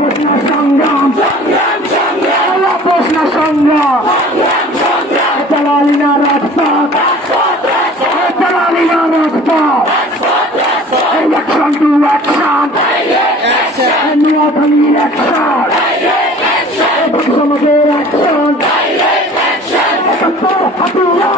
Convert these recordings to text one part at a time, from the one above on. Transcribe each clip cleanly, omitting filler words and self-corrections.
প্রশ্ন সংগ্রাম প্রশ্ন সংগ্রাম চালালিনা রাজপথ চালালিনা রাজপথ action to action Noakhali action সমাজের অ্যাকশন হাতুয়া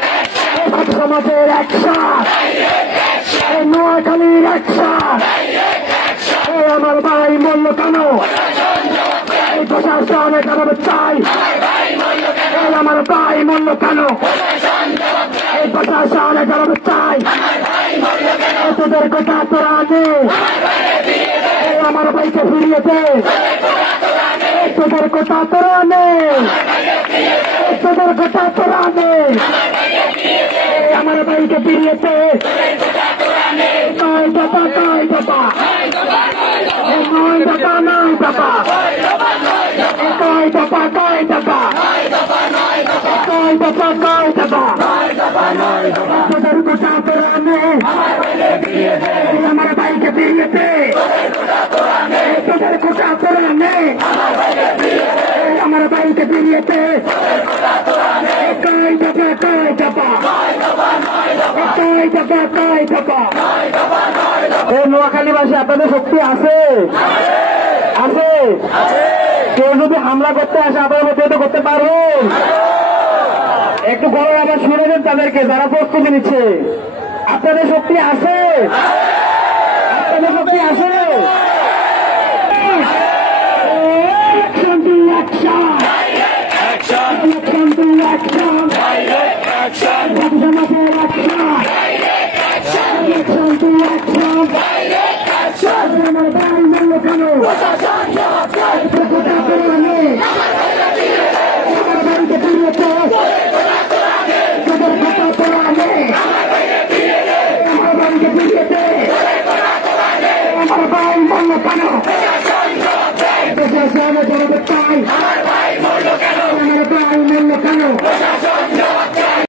আরেকবার সমাজের অ্যাকশন নোয়াখালীর অ্যাকশন আমার ভাই মূল্য কেন প্রশাসনে জবাব চাই আমার ভাই মূল্য কেন প্রশাসনে জবাব চাই তোদের কথা তোরা নেই আমার ভাইকে ফিরিয়ে দে তোদের কথা তোরা নেই তোদের কথা তোরা নেই আমার ভাইকে ফিরিয়ে দে নয় দফা নয় দফা নয় দফা নয় দফা নয় দফা নয় দফা নয় দফা নয় দফা তোদের কথা তোরা নেই আমার ভাইকে ফিরিয়ে দে তোদের কথা তোরা নেই আমার ভাইকে ফিরিয়ে দে কয় দফা কয় দফা কয় দফা কয় দফা নোয়াখালীবাসী আপনাদের শক্তি আছে আছে কেউ যদি হামলা করতে আসে আপনারা প্রতিহত করতে পারবেন একটু গরম আবার শুনে দেন তাদেরকে যারা প্রস্তুতি নিচ্ছে আপনাদের শক্তি আছে আপনাদের শক্তি আছে আমার ভাই মূল্য কেন আমার বাড়িতে ফিরে দে, তোদের খাতা তোলা নে, আমার বাড়িতে ফিরে দে, আমার ভাই বলল কেন দেশের সামনে জনগণ চাই।